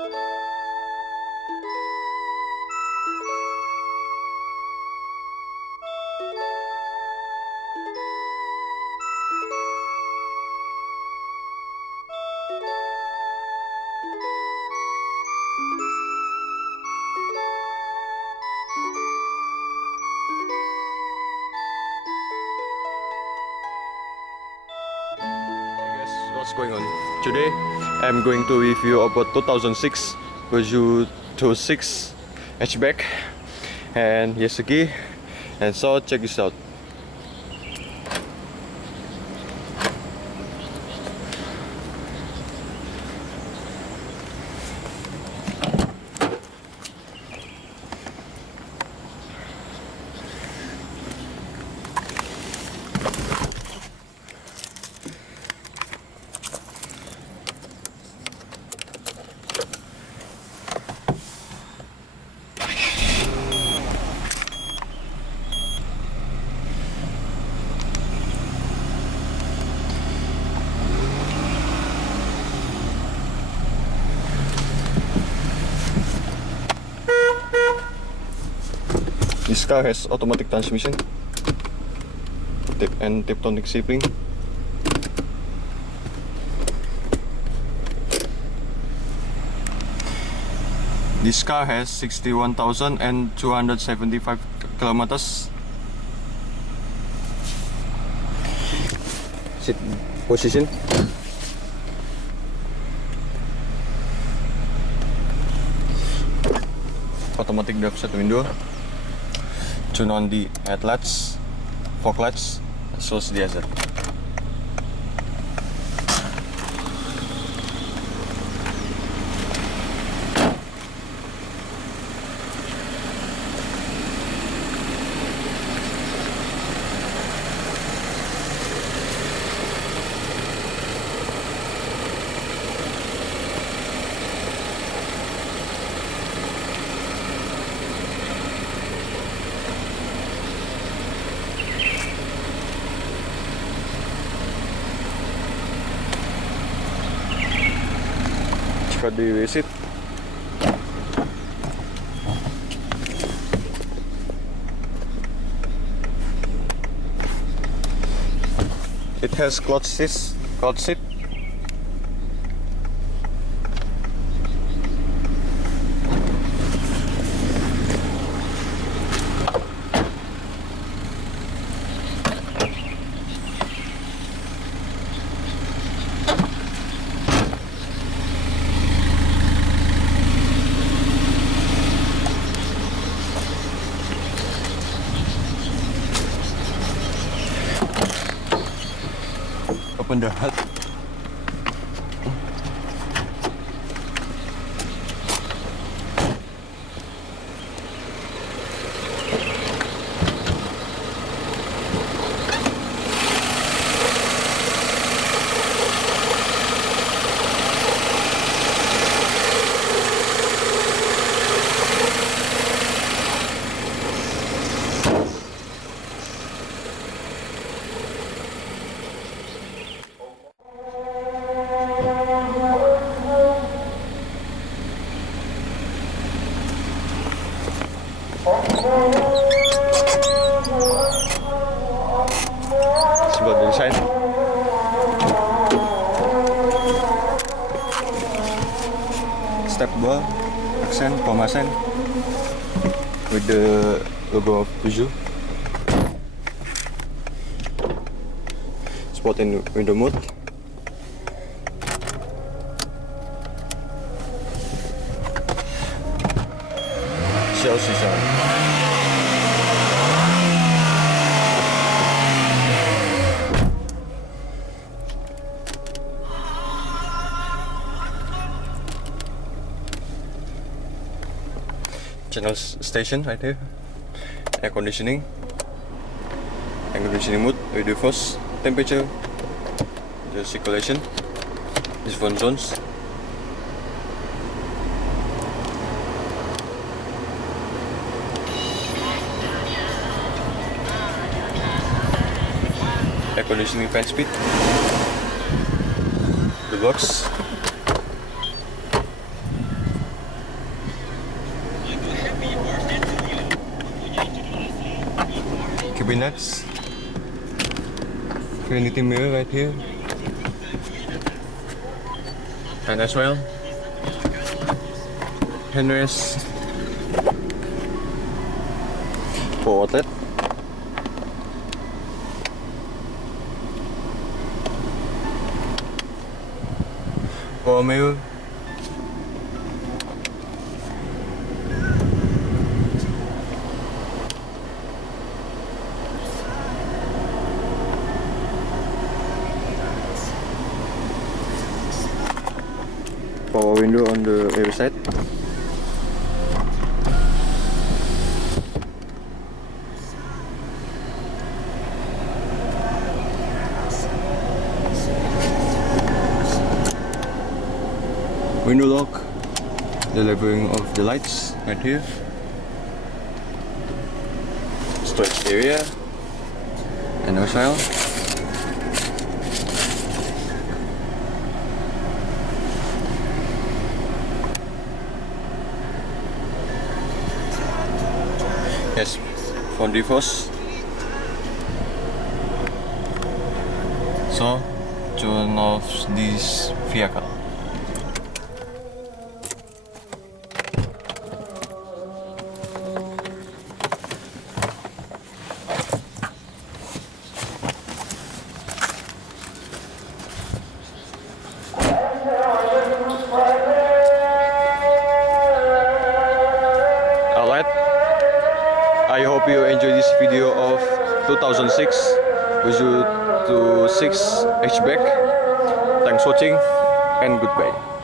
What's going on? Today I'm going to review about 2006 Peugeot 206 hatchback, and here's the key, and so check this out. This car has automatic transmission and tectonic shifting. This car has 61,275 kilometers. Seat position. Automatic drive side window. Turn on the headlights, fog lights, as well as the hazard. For the receipt. It has cloth seat. Open the hood. Sebelah dari side. Step 2 accent pemasan with the logo of Peugeot. Spot in window mode. Shell system. Channel station right here. Air conditioning mode, radio force, temperature, the circulation, these phone zones. Air conditioning fan speed, the box, cabinets, vanity mirror right here, and as well handrest for outlet. Power mirror, power window on the rear side. Window lock, the leveling of the lights right here. Storage area, and as well yes, phone defrost. So turn off this vehicle. Alright, I hope you enjoy this video of 2006 Peugeot 26 Hatchback. Thanks for watching and goodbye.